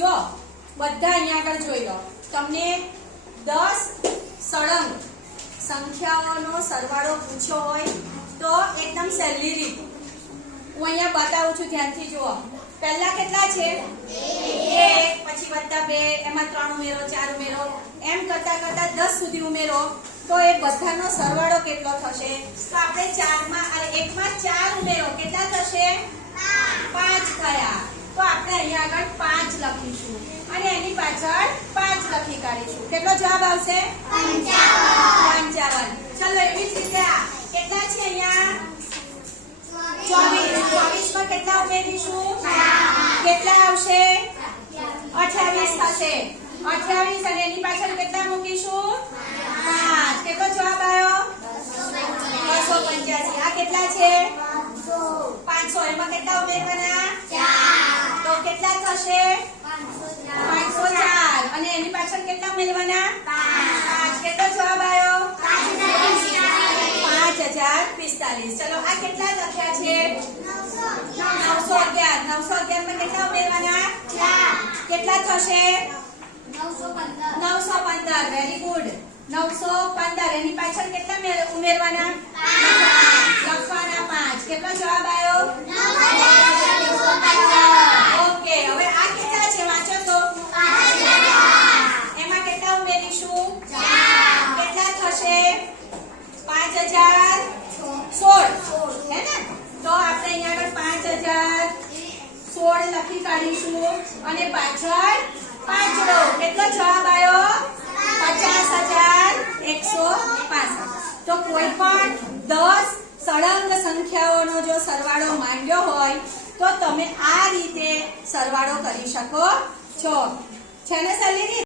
જો બધા અહીંયા આગળ જોઈ લો, તમને 10 સળંગ સંખ્યાઓનો સરવાળો પૂછ્યો હોય તો એકદમ સહેલી રીત હું અહીંયા બતાવું છું, ધ્યાનથી જુઓ. પહેલા કેટલા છે? 1, પછી વત્તા 2, એમાં 3 ઉમેરો, 4 ઉમેરો, એમ કરતા કરતા 10 સુધી ઉમેરો તો એ બધાનો સરવાળો કેટલો થશે? તો આપણે 1 માં 4 ઉમેરો, કેટલા થશે? 5 થયા. તો આપણે અહીંયા આગળ 5 લખીશું અને એની પાછળ 5 લખી કાઢીશું. કેટલો જવાબ આવશે? 55. ચલો એવી જ રીતે આ કેટલા છે અહીંયા? 24. 24 માં કેટલા ઉમેરીશું? કેટલા આવશે? 28 થશે. 28 અને એની પાછળ કેટલા મૂકીશું? 5. કેટલો જવાબ આવ્યો? 285. આ કેટલા છે? 500. એમાં કેટલા ઉમેરવાના? 4. તો કેટલા થશે? 504. અને એની પાછળ કેટલા ઉમેરવાના? 5. કેટલો જવાબ આવ્યો? 5045. ચલો આ કેટલા લખ્યા છે? 911. 911 માં કેટલા ઉમેરવાના? 4. કેટલા થશે? 915. Very good. 915. એની પાછળ કેટલા ઉમેરવાના? 5. લખવાના 5. કેટલો જવાબ આવ્યો? 915. ઓકે, હવે આ કેટલા છે? વાંચો તો. એમાં કેટલા ઉમેરીશું? 4. કેટલા થશે? 5016. હે ને? તો આપણે અહીંયા આગળ 5016 લખી કાઢીશું અને પાછળ પાંચડો. કેટલો જવાબ આવ્યો? 50165. તો કોઈ પણ 10 સળંગ સંખ્યાઓનો જો સરવાળો માંગ્યો હોય તો તમે આ રીતે સરવાળો કરી શકો છો. છે ને સહેલી રીત?